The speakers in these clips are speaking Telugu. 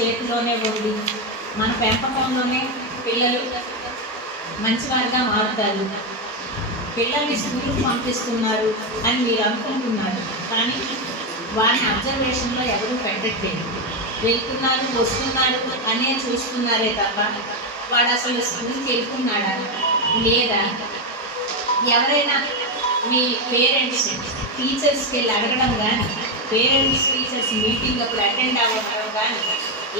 చేతిలోనే ఉండి మన పెంపకంలోనే పిల్లలు మంచివారుగా మారుతారు. పిల్లల్ని స్కూల్కి పంపిస్తున్నారు అని మీరు అనుకుంటున్నారు, కానీ వారిని అబ్జర్వేషన్లో ఎవరూ పెట్టట్లేదు. వెళ్తున్నారు వస్తున్నారు అనే చూస్తున్నారే తప్ప వాడు అసలు స్కూల్కి వెళ్తున్నాడా లేదా, ఎవరైనా మీ పేరెంట్స్ టీచర్స్కి వెళ్ళి అడగడం కానీ, పేరెంట్స్ టీచర్స్ మీటింగ్ అప్పుడు అటెండ్ అవ్వడం కానీ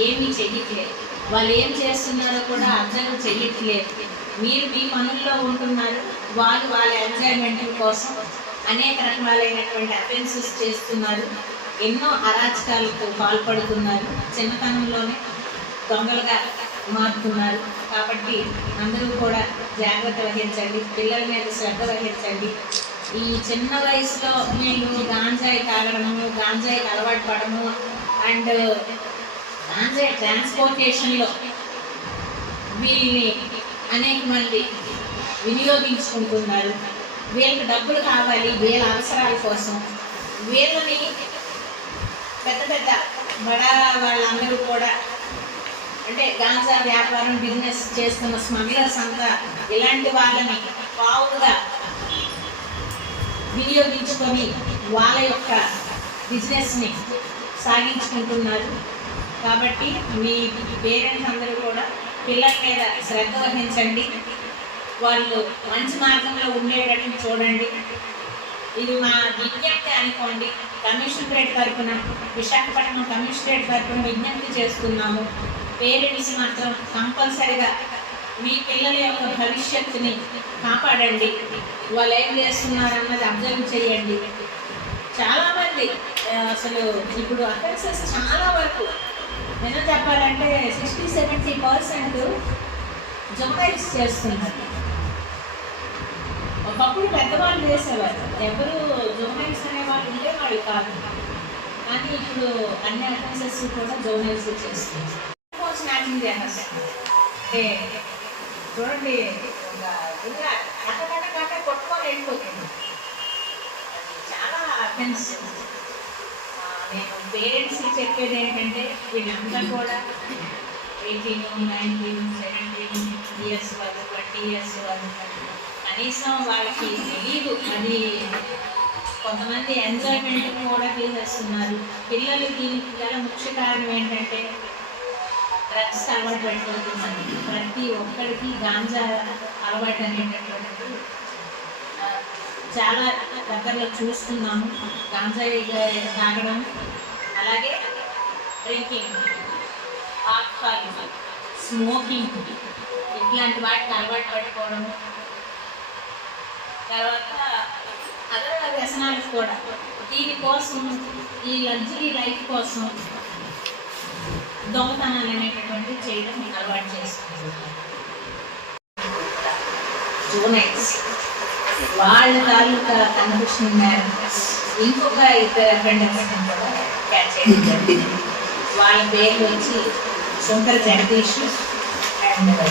ఏమీ చెయ్యట్లేదు. వాళ్ళు ఏం చేస్తున్నారో కూడా అబ్జర్వ్ చెయ్యట్లేదు. మీరు మీ పనుల్లో ఉంటున్నారు, వాళ్ళు వాళ్ళ ఎంజాయ్మెంట్ కోసం అనేక రకాలైనటువంటి అఫెన్సెస్ చేస్తున్నారు, ఎన్నో అరాచకాలకు పాల్పడుతున్నారు, చిన్నతనంలోనే దొంగలుగా మారుతున్నారు. కాబట్టి అందరూ కూడా జాగ్రత్త వహించండి, పిల్లల మీద శ్రద్ధ వహించండి. ఈ చిన్న వయసులో వీళ్ళు గాంజాయి తాగడము, గాంజాయికి అలవాటు పడము అండ్ గాంజాయి ట్రాన్స్పోర్టేషన్లో వీళ్ళని అనేక మంది వినియోగించుకుంటున్నారు. వీళ్ళకి డబ్బులు కావాలి, వీళ్ళ అవసరాల కోసం వీళ్ళని పెద్ద పెద్ద బడా వాళ్ళందరూ కూడా అంటే గాంజా వ్యాపారం బిజినెస్ చేస్తున్న స్మగ్లర్స్ అంతా ఇలాంటి వాళ్ళని పావులుగా వినియోగించుకొని వాళ్ళ యొక్క బిజినెస్ని సాగించుకుంటున్నారు. కాబట్టి మీ పేరెంట్స్ అందరూ కూడా పిల్లల మీద శ్రద్ధ వహించండి, వాళ్ళు మంచి మార్గంలో ఉండేటట్టు చూడండి. ఇది మా విజ్ఞప్తి అనుకోండి. కమిషనరేట్ తరఫున, విశాఖపట్నం కమిషనరేట్ తరఫున విజ్ఞప్తి చేస్తున్నాము. పేరెంట్స్ మాత్రం కంపల్సరిగా మీ పిల్లల యొక్క భవిష్యత్తుని కాపాడండి. వాళ్ళు ఏం చేస్తున్నారన్నది అబ్జర్వ్ చేయండి. చాలామంది అసలు ఇప్పుడు అఫెన్సెస్ చాలా వరకు నిజం చెప్పాలంటే 60-70% జువెనైల్స్ చేస్తున్నారు. ఒకప్పుడు పెద్దవాళ్ళు చేసేవారు, ఎవరు జువెనైల్స్ అనేవాళ్ళు ఉండేవాళ్ళు కాదు. కానీ ఇప్పుడు అన్ని అఫెన్సెస్ కూడా జువెనైల్స్ చేస్తున్నారు. స్నాచింగ్ చేస్తారు అంటే చూడండి, కట్ట కొట్టుకొని వెళ్ళిపోతుంది. చాలా అఫెన్స్. నేను పేరెంట్స్కి చెప్పేది ఏంటంటే వీళ్ళంతా కూడా 18, 19, 17 ఇయర్స్ వాళ్ళు, 20 ఇయర్స్ వాళ్ళు కనీసం వాళ్ళకి తెలీదు. అది కొంతమంది ఎంజాయ్మెంట్ కూడా తీసేస్తున్నారు. పిల్లలు దీనికి గల ముఖ్య కారణం ఏంటంటే డ్రగ్స్ అలవాటు పెట్టుకుంటున్నారు. ప్రతి ఒక్కరికి గాంజా అలవాటు అనేటటువంటిది చాలా దగ్గరలో చూస్తున్నాము. గాంజాయి తాగడం, అలాగే డ్రింకింగ్, ఆల్కహాల్, స్మోకింగ్ ఇట్లాంటి వాటికి అలవాటు పట్టుకోవడం, తర్వాత అదర్ వ్యసనాలకు కూడా దీనికోసం ఈ లగ్జరీ లైఫ్ కోసం దొంగతనాలు అనేటటువంటి చేయడం అలవాటు చేస్తున్నారు. జువెనైల్స్ వాళ్ళ తాలూకా కన్ఫ్యూషన్ ఇంకొక ఇతర అఫెండర్స్ని కూడా క్యాచ్ చేయడం జరిగింది. వాళ్ళ పేర్లు వచ్చి శంకర్ జగదీష్ అండ్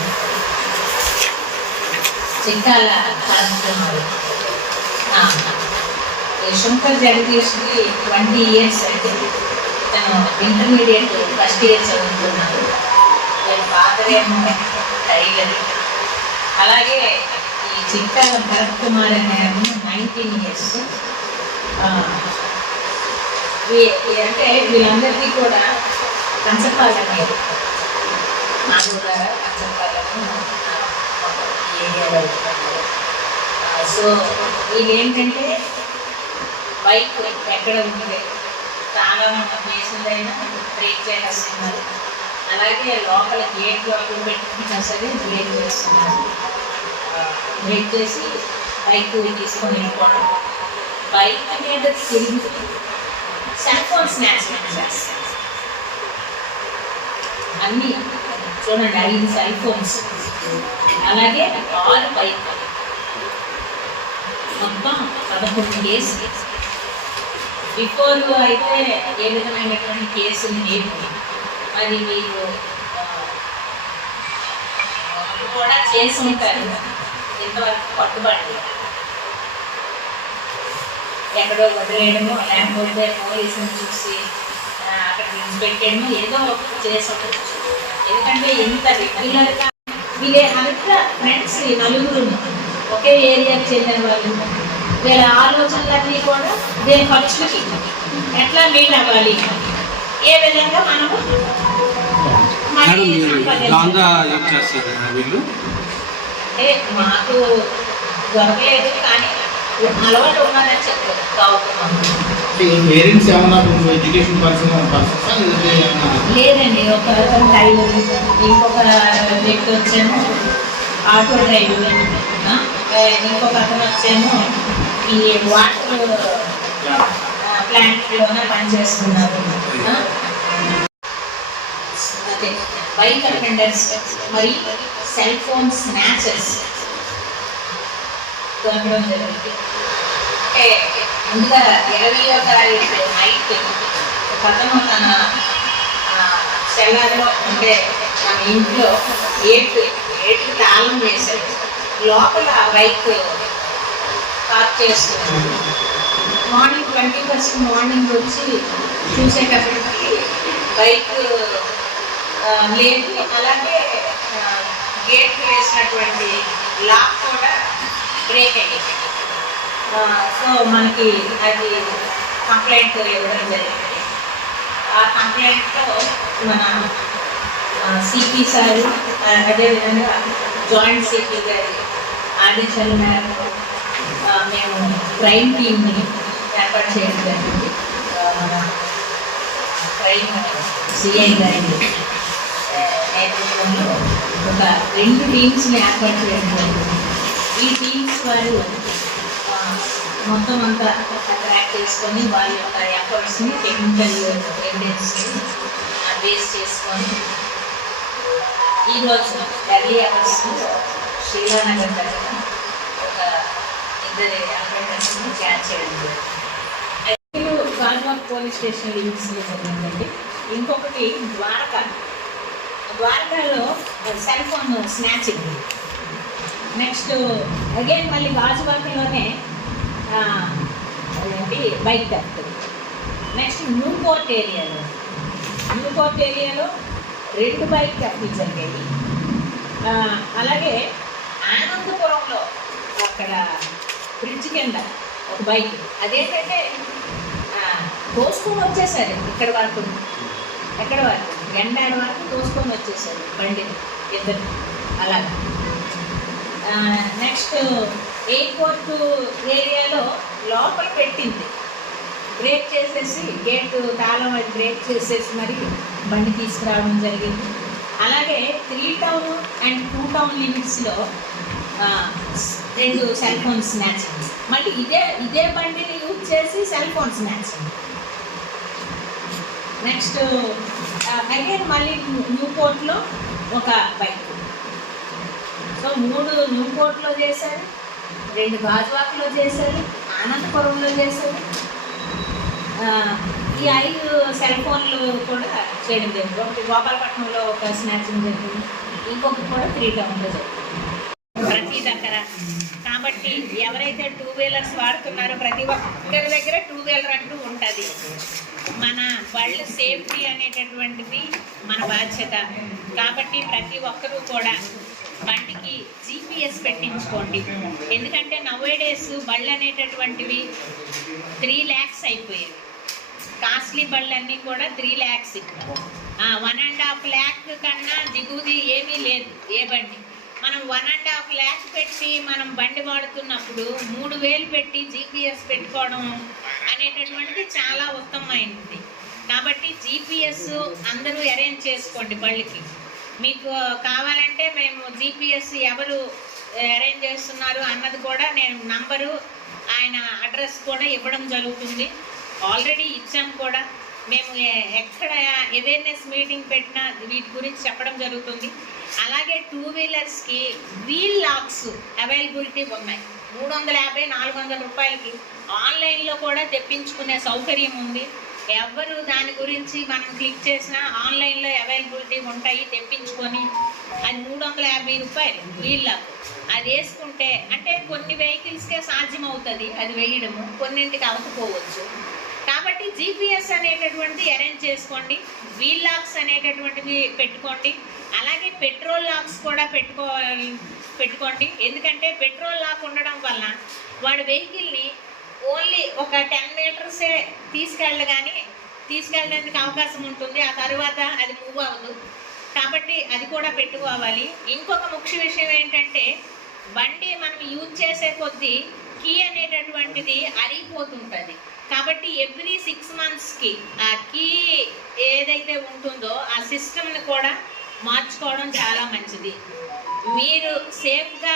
చిక్కాల కార్యక్రమాలు. శంకర్ జగదీష్కి 20 ఇయర్స్ అయితే తను ఇంటర్మీడియట్ ఫస్ట్ ఇయర్ చదువుతున్నాడు. వాళ్ళ ఫాదర్ ఏమో టైలర్. అలాగే ఈ చిక్కాల భరత్ కుమార్ అనే 19 ఇయర్స్. అంటే వీళ్ళందరికీ కూడా కంచపాలెం నాగూరారా కంచపాలెం ఏరియాలో. సో వీళ్ళు ఏంటంటే బైక్ ఎక్కడ ఉంది చాలా ప్లేసులైనా బ్రేక్ చేస్తున్నారు. అలాగే లోపల గేట్ లోపల పెట్టుకుంటా సరే బ్రేక్ చేస్తున్నారు. బ్రేక్ చేసి బైక్ తీసుకొని వెళ్ళిపోవడం, బైక్ మీద తిరిగి సెల్ ఫోన్ స్నాచ్మెంట్ చేస్తారు. అన్నీ చూడండి, 5 సెల్ ఫోన్స్, అలాగే 6 బైక్, మొత్తం 11 కేసు. బిఫోర్ అయితే ఏ విధమైనటువంటి కేసులు లేవు. మరి వీళ్ళు కూడా చేసి ఉంటారు, ఇంతవరకు పట్టుబడి ఎక్కడో వదిలేయడము, లేకపోతే పోలీసుని చూసి అక్కడ పెట్టాను ఏదో ఒకటి చేసాము. ఎందుకంటే ఇంత రెగ్యులర్గా అంతా ఫ్రెండ్స్ నలుగురు ఒకే ఏరియాకి చెందిన వాళ్ళు, వీళ్ళ ఆలోచనలన్నీ కూడా వీళ్ళ ఖర్చులకి ఎట్లా మీట్ అవ్వాలి, ఏ విధంగా మనము మాకు దొరకలేదు కానీ అలవాటు ఉన్నదని చెప్పారు తాగుతున్నాము. లేదండి, ఒక టైలర్, ఇంకొక వ్యక్తి వచ్చాము ఆటో డ్రైవర్, ఇంకొక అతను వచ్చాము ఈ వాటర్ ప్లాంట్లోనే పనిచేస్తున్నారు. అదే బైక్ అటెండర్స్ మరి సెల్ ఫోన్ స్నాచర్స్ దొరకడం జరిగింది. ముందుగా 20వ తారీఖు నైట్ ఒక అతను తన సెల్లార్లో అంటే మన ఇంట్లో ఏటు తాళం వేశాడు, లోపల బైక్ పార్క్ చేస్తున్నాడు. మార్నింగ్ 21st మార్నింగ్ వచ్చి చూసేటప్పటికి బైక్ లేదు, అలాగే గేట్ వేసినటువంటి లాక్ కూడా బ్రేక్ అయ్యింది. సో మనకి అది కంప్లైంట్ ఇవ్వడం జరిగింది. ఆ కంప్లైంట్లో మన సిపి సారు, అదేవిధంగా జాయింట్ సిపి గారి ఆదేశాల మేరకు మేము క్రైమ్ టీమ్ని ఏర్పాటు చేయడం జరిగింది. మన క్రైమ్ సిఐ గారి నేతృత్వంలో ఒక 2 టీమ్స్ని ఏర్పాటు చేయడం జరిగింది. ఈ టీమ్స్ వారు మొత్తం అంతా ట్రాక్ చేసుకొని వాళ్ళ యొక్క ఎఫర్ట్స్ని, టెక్నికల్ ఎవిడెన్స్ని బేస్ చేసుకొని ఈరోజు ఎర్లీ అవర్స్లో శ్రీలానగర్ దగ్గర ఒక 2 అఫెండర్స్ని క్యాచ్ చేయడం జరిగింది. గాల్వాక్ పోలీస్ స్టేషన్ లిమిట్స్లో జరిగిందండి. ఇంకొకటి ద్వారకాలో cell phone snatching. Next again మళ్ళీ గాజువాకలోనే అదేంటి బైక్ థెఫ్ట్. నెక్స్ట్ న్యూపోర్ట్ ఏరియాలో 2 బైక్ థెఫ్ట్లు జరిగాయి. అలాగే ఆనందపురంలో అక్కడ బ్రిడ్జ్ కింద ఒక బైక్, అదేంటంటే తోసుకొని వచ్చేసారు ఎక్కడి వరకు గండాడ వరకు తోసుకొని వచ్చేసారు బండిని 2 అలాగా. నెక్స్ట్ ఎయిర్పోర్ట్ ఏరియాలో లోపల పెట్టింది, బ్రేక్ చేసేసి గేటు తాళం అది బ్రేక్ చేసేసి మరి బండి తీసుకురావడం జరిగింది. అలాగే 3 టౌన్ అండ్ 2 టౌన్ లిమిట్స్లో 2 సెల్ ఫోన్ స్నాచింగ్. మళ్ళీ ఇదే బండిని యూజ్ చేసి cell phone snatching. Next again మళ్ళీ న్యూపోర్ట్లో ఒక బైక్. సో 3 న్యూపోర్ట్లో చేశారు, 2 గాజువాకలో చేశారు, ఆనందపురంలో చేశారు. ఈ 5 సెల్ ఫోన్లు కూడా చేయడం జరిగింది. ఒకటి గోపాలపట్నంలో ఒక స్నాచింగ్ జరిగింది, ఇంకొకటి కూడా 3 టౌన్లో జరిగింది. ప్రతి దగ్గర కాబట్టి ఎవరైతే 2 వీలర్స్ వాడుతున్నారో ప్రతి ఒక్కరి దగ్గర 2 వీలర్ అంటూ ఉంటుంది. మన బళ్ళ సేఫ్టీ అనేటటువంటిది మన బాధ్యత. కాబట్టి ప్రతి ఒక్కరూ కూడా బండికి GPS పెట్టించుకోండి. ఎందుకంటే నౌవేడేస్ బళ్ళు అనేటటువంటివి 3 lakhs అయిపోయాయి. కాస్ట్లీ బళ్ళన్నీ కూడా 3 lakhs. 1.5 lakh కన్నా దిగుది ఏమీ లేదు ఏ బండి. మనం 1.5 lakh పెట్టి మనం బండి వాడుతున్నప్పుడు 3,000 పెట్టి GPS పెట్టుకోవడం అనేటటువంటిది చాలా ఉత్తమమైనది. కాబట్టి GPS అందరూ అరేంజ్ చేసుకోండి బళ్ళకి. మీకు కావాలంటే మేము GPS ఎవరు అరేంజ్ చేస్తున్నారు అన్నది కూడా నేను నంబరు, ఆయన అడ్రస్ కూడా ఇవ్వడం జరుగుతుంది. ఆల్రెడీ ఇచ్చాం కూడా. మేము ఎక్కడ అవేర్నెస్ మీటింగ్ పెట్టినా వీటి గురించి చెప్పడం జరుగుతుంది. అలాగే 2 వీలర్స్కి వీల్ లాక్స్ అవైలబిలిటీ ఉన్నాయి. 350-400 రూపాయలకి ఆన్లైన్లో కూడా తెప్పించుకునే సౌకర్యం ఉంది. ఎవరు దాని గురించి మనం క్లిక్ చేసినా ఆన్లైన్లో అవైలబిలిటీ ఉంటాయి, తెప్పించుకొని. అది 350 రూపాయలు వీల్ లాక్. అది వేసుకుంటే అంటే కొన్ని వెహికల్స్కే సాధ్యం అవుతుంది అది వేయడము, కొన్నింటికి అవ్వకపోవచ్చు. కాబట్టి కాబట్టి జీపీఎస్ అనేటటువంటిది అరేంజ్ చేసుకోండి, వీల్ లాక్స్ అనేటటువంటివి పెట్టుకోండి, అలాగే పెట్రోల్ లాక్స్ కూడా పెట్టుకోండి. ఎందుకంటే పెట్రోల్ లాక్ ఉండడం వలన వాడు వెహికల్ని ఓన్లీ ఒక 10 మీటర్సే తీసుకెళ్ళడానికి అవకాశం ఉంటుంది, ఆ తర్వాత అది మూవ్ అవ్వదు. కాబట్టి అది కూడా పెట్టుకోవాలి. ఇంకొక ముఖ్య విషయం ఏంటంటే బండి మనం యూజ్ చేసే కొద్దీ కీ అనేటటువంటిది అరిగిపోతుంటుంది. కాబట్టి ఎవ్రీ 6 monthsకి ఆ కీ ఏదైతే ఉంటుందో ఆ సిస్టమ్ని కూడా మార్చుకోవడం చాలా మంచిది. మీరు సేఫ్గా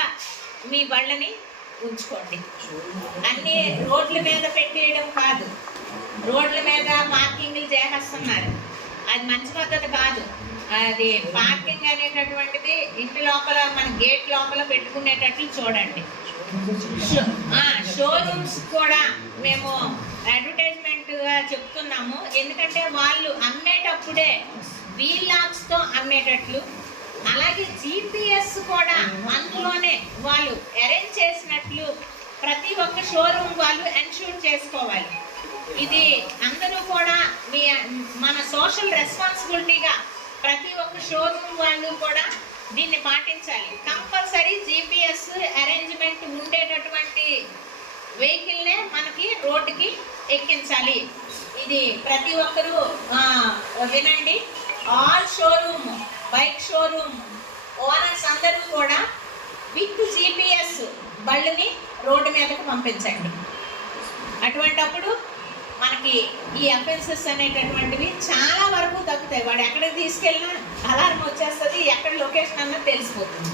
మీ బళ్ళని ఉంచుకోండి. అన్నీ రోడ్ల మీద పెట్టేయడం కాదు, రోడ్ల మీద పార్కింగ్లు చేసేస్తున్నారు, అది మంచి పద్ధతి కాదు. అది పార్కింగ్ అనేటటువంటిది ఇంటి లోపల మన గేట్ లోపల పెట్టుకునేటట్లు చూడండి. షోరూమ్స్ కూడా మేము అడ్వర్టైజ్మెంట్గా చెప్తున్నాము, ఎందుకంటే వాళ్ళు అమ్మేటప్పుడే వీల్ లాక్స్తో అమ్మేటట్లు, అలాగే జీపీఎస్ కూడా అందులోనే వాళ్ళు అరేంజ్ చేసినట్లు ప్రతి ఒక్క షోరూమ్ వాళ్ళు ఎన్ష్యూర్ చేసుకోవాలి. ఇది అందరూ కూడా మన సోషల్ రెస్పాన్సిబిలిటీగా ప్రతి ఒక్క షోరూమ్ వాళ్ళు కూడా దీన్ని పాటించాలి. కంపల్సరీ జీపీఎస్ అరేంజ్మెంట్ ఉండేటటువంటి వెహికల్నే మనకి రోడ్డుకి ఎక్కించాలి. ఇది ప్రతి ఒక్కరూ వినండి. All showroom, bike showroom owners అందరూ కూడా విత్ జీపీఎస్ బళ్ళని రోడ్డు మీదకు పంపించండి. అటువంటప్పుడు మనకి ఈ అఫెన్సెస్ అనేటటువంటివి చాలా వరకు తగ్గుతాయి. వాడు ఎక్కడికి తీసుకెళ్ళినా అలారం వచ్చేస్తుంది, ఎక్కడ లొకేషన్ అన్నది తెలిసిపోతుంది.